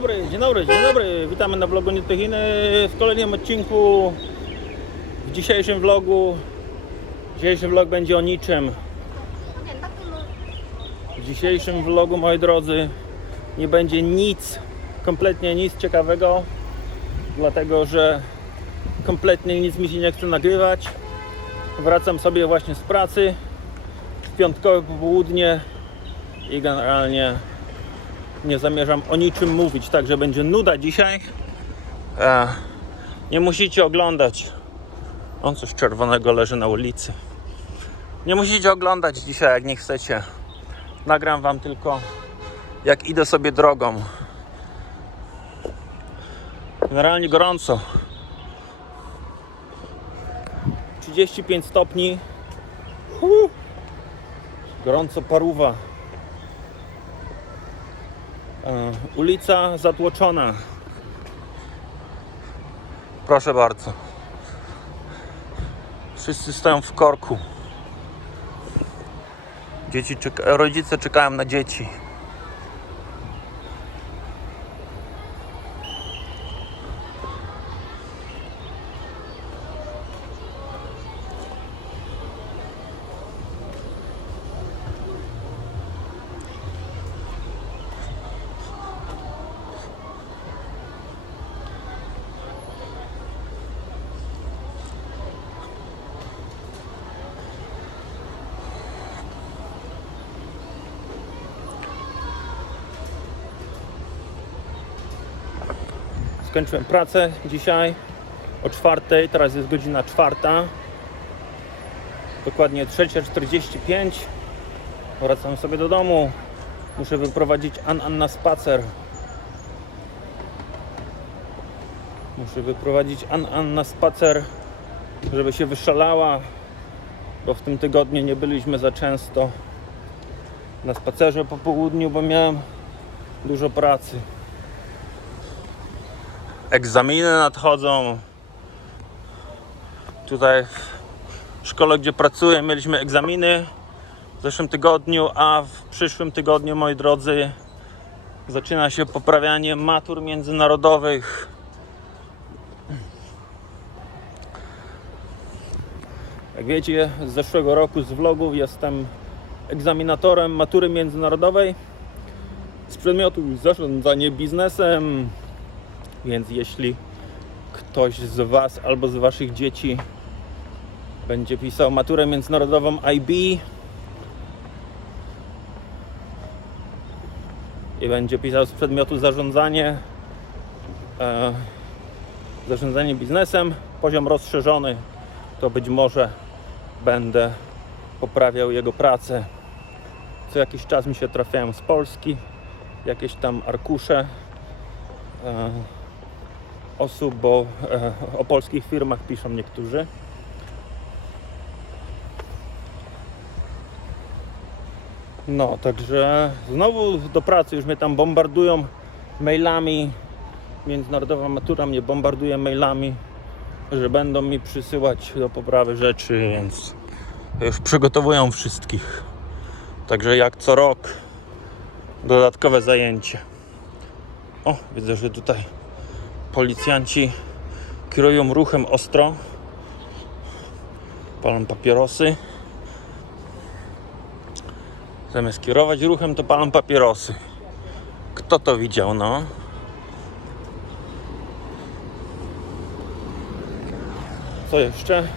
dobry, dzień dobry, dzień dobry. Witamy na vlogu Nietechiny w kolejnym odcinku. W dzisiejszym vlogu, dzisiejszy vlog będzie o niczym. W dzisiejszym vlogu, moi drodzy, nie będzie nic, kompletnie nic ciekawego, dlatego że kompletnie nic mi się nie chce nagrywać. Wracam sobie właśnie z pracy w piątkowe popołudnie i generalnie nie zamierzam o niczym mówić, także będzie nuda dzisiaj. E, nie musicie oglądać. On coś czerwonego leży na ulicy. Nie musicie oglądać dzisiaj, jak nie chcecie. Nagram wam tylko, jak idę sobie drogą. Generalnie gorąco. 35 stopni. Huh. Gorąco paruwa. E, Ulica zatłoczona. Proszę bardzo. Wszyscy stoją w korku. Dzieci czeka- rodzice czekają na dzieci. Skończyłem pracę dzisiaj o czwartej, teraz jest godzina czwarta. Dokładnie 3.45. Wracam sobie do domu. Muszę wyprowadzić An-An na spacer. Muszę wyprowadzić An-An na spacer, żeby się wyszalała, bo w tym tygodniu nie byliśmy za często na spacerze po południu, bo miałem dużo pracy. Egzaminy nadchodzą. Tutaj w szkole, gdzie pracuję, mieliśmy egzaminy w zeszłym tygodniu, a w przyszłym tygodniu, moi drodzy, zaczyna się poprawianie matur międzynarodowych. Jak wiecie, z zeszłego roku z vlogów jestem egzaminatorem matury międzynarodowej z przedmiotu zarządzanie biznesem. Więc jeśli ktoś z Was albo z Waszych dzieci będzie pisał maturę międzynarodową IB i będzie pisał z przedmiotu zarządzanie, e, zarządzanie biznesem, poziom rozszerzony, to być może będę poprawiał jego pracę. Co jakiś czas mi się trafiają z Polski jakieś tam arkusze. E, osób, bo e, o polskich firmach piszą niektórzy. No, także znowu do pracy już mnie tam bombardują mailami. Międzynarodowa matura mnie bombarduje mailami, że będą mi przysyłać do poprawy rzeczy, więc już przygotowują wszystkich. Także jak co rok dodatkowe zajęcie. O, widzę, że tutaj policjanci kierują ruchem ostro. Palą papierosy. Zamiast kierować ruchem, to palą papierosy. Kto to widział, no? Co jeszcze?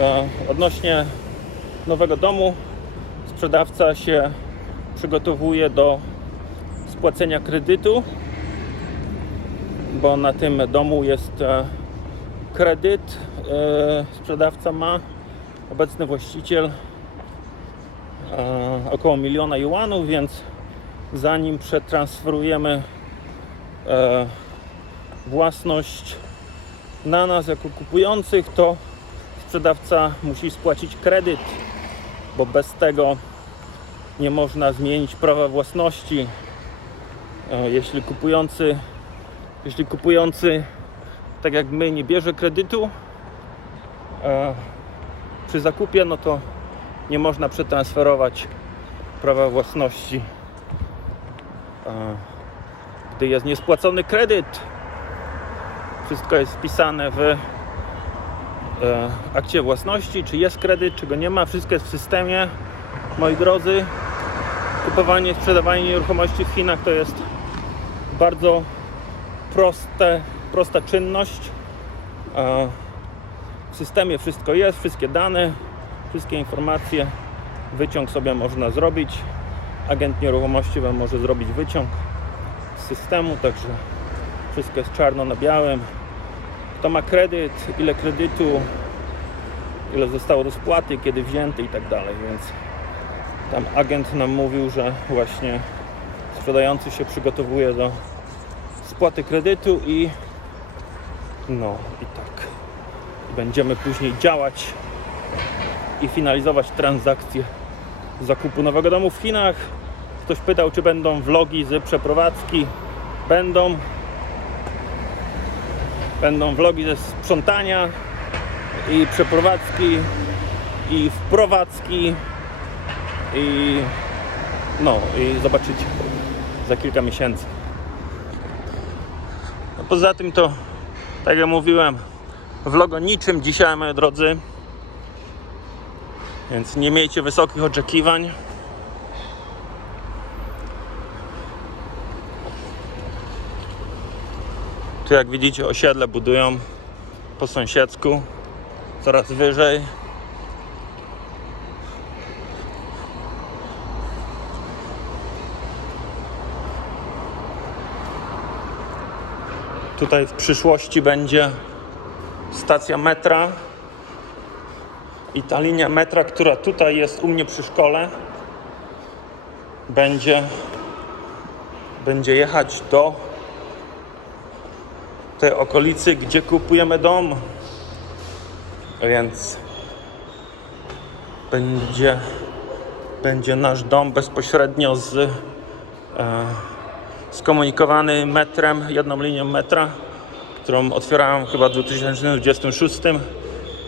E, odnośnie nowego domu, sprzedawca się przygotowuje do spłacenia kredytu bo na tym domu jest e, kredyt. e, Sprzedawca ma, obecny właściciel e, około miliona juanów, więc zanim przetransferujemy własność na nas jako kupujących, to sprzedawca musi spłacić kredyt, bo bez tego nie można zmienić prawa własności. Jeśli kupujący jeśli kupujący, tak jak my, nie bierze kredytu e, przy zakupie, no to nie można przetransferować prawa własności e, gdy jest niespłacony kredyt. Wszystko jest wpisane w e, akcie własności, czy jest kredyt, czy go nie ma. Wszystko jest w systemie. Moi drodzy, kupowanie, sprzedawanie nieruchomości w Chinach to jest bardzo proste, prosta czynność. E, W systemie wszystko jest, wszystkie dane, wszystkie informacje. Wyciąg sobie można zrobić. Agent nieruchomości Wam może zrobić wyciąg z systemu, także wszystko jest czarno na białym. Kto ma kredyt, ile kredytu, ile zostało do spłaty, kiedy wzięty i tak dalej, więc tam agent nam mówił, że właśnie sprzedający się przygotowuje do spłaty kredytu i no i tak będziemy później działać i finalizować transakcję zakupu nowego domu w Chinach. Ktoś pytał, czy będą vlogi z przeprowadzki. Będą. Będą vlogi ze sprzątania i przeprowadzki i wprowadzki i no i zobaczycie za kilka miesięcy. Poza tym to, tak jak mówiłem, vlogo niczym dzisiaj, moi drodzy. Więc nie miejcie wysokich oczekiwań. Tu jak widzicie osiedle budują po sąsiedzku coraz wyżej. Tutaj w przyszłości będzie stacja metra i ta linia metra, która tutaj jest u mnie przy szkole, będzie, będzie jechać do tej okolicy, gdzie kupujemy dom. Więc będzie, będzie nasz dom bezpośrednio z, e, skomunikowany metrem, jedną linią metra, którą otwierałem chyba w 2026.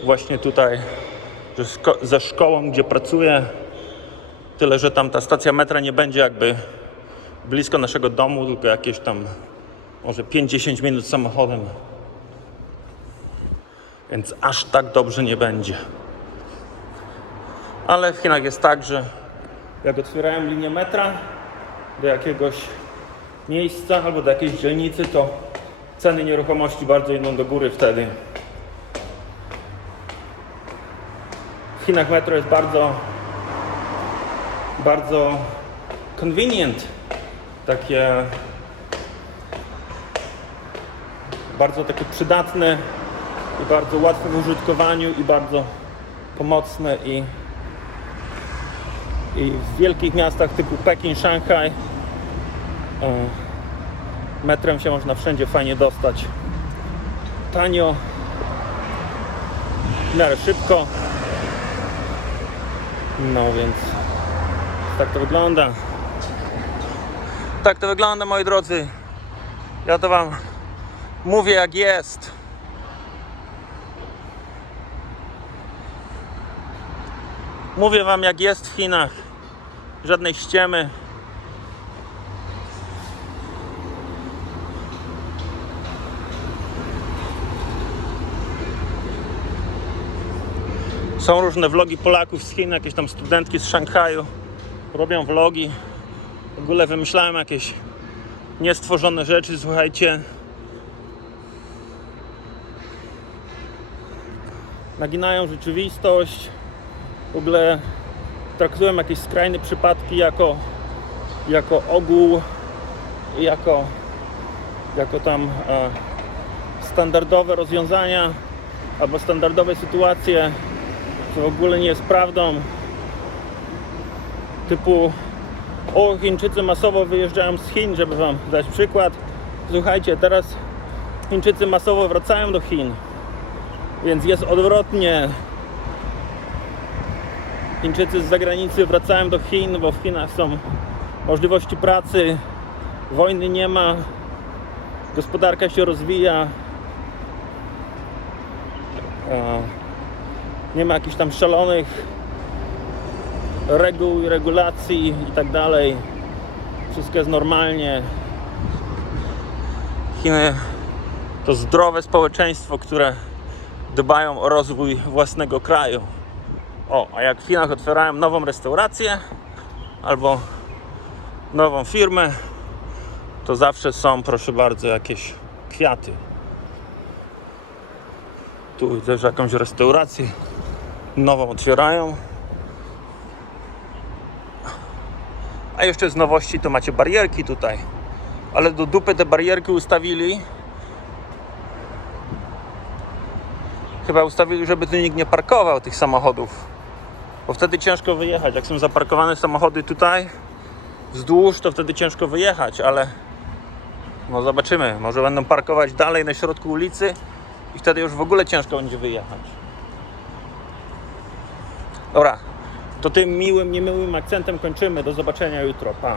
Właśnie tutaj ze, szko- ze szkołą, gdzie pracuję. Tyle, że tam ta stacja metra nie będzie jakby blisko naszego domu, tylko jakieś tam może 5-10 minut samochodem. Więc aż tak dobrze nie będzie. Ale w Chinach jest tak, że jak otwierałem linię metra do jakiegoś miejsca albo do jakiejś dzielnicy, to ceny nieruchomości bardzo idą do góry wtedy. W Chinach metro jest bardzo, bardzo convenient. Takie bardzo takie przydatne i bardzo łatwe w użytkowaniu i bardzo pomocne i, i w wielkich miastach typu Pekin, Szanghaj metrem się można wszędzie fajnie dostać. Tanio. W miarę szybko. No więc tak to wygląda. Tak to wygląda moi drodzy. Ja to wam mówię jak jest. Mówię wam jak jest w Chinach. Żadnej ściemy Są różne vlogi Polaków z Chin, jakieś tam studentki z Szanghaju robią vlogi. W ogóle wymyślałem jakieś niestworzone rzeczy, słuchajcie. Naginają rzeczywistość. W ogóle traktują jakieś skrajne przypadki jako, jako ogół, jako, jako tam e, standardowe rozwiązania albo standardowe sytuacje co w ogóle nie jest prawdą. Typu, o Chińczycy masowo wyjeżdżają z Chin, żeby Wam dać przykład. Słuchajcie, teraz Chińczycy masowo wracają do Chin, więc jest odwrotnie. Chińczycy z zagranicy wracają do Chin, bo w Chinach są możliwości pracy, wojny nie ma, gospodarka się rozwija. Nie ma jakichś tam szalonych reguł i regulacji i tak dalej. Wszystko jest normalnie. Chiny to zdrowe społeczeństwo, które dbają o rozwój własnego kraju. O, a jak w Chinach otwierają nową restaurację albo nową firmę, to zawsze są, proszę bardzo, jakieś kwiaty. Tu też jakąś restaurację nową otwierają. A jeszcze z nowości to macie barierki tutaj. Ale do dupy te barierki ustawili. Chyba ustawili, żeby tu nikt nie parkował tych samochodów. Bo wtedy ciężko wyjechać. Jak są zaparkowane samochody tutaj wzdłuż, to wtedy ciężko wyjechać, ale no zobaczymy. Może będą parkować dalej na środku ulicy i wtedy już w ogóle ciężko będzie wyjechać. Dobra, to tym miłym, niemiłym akcentem kończymy. Do zobaczenia jutro. Pa.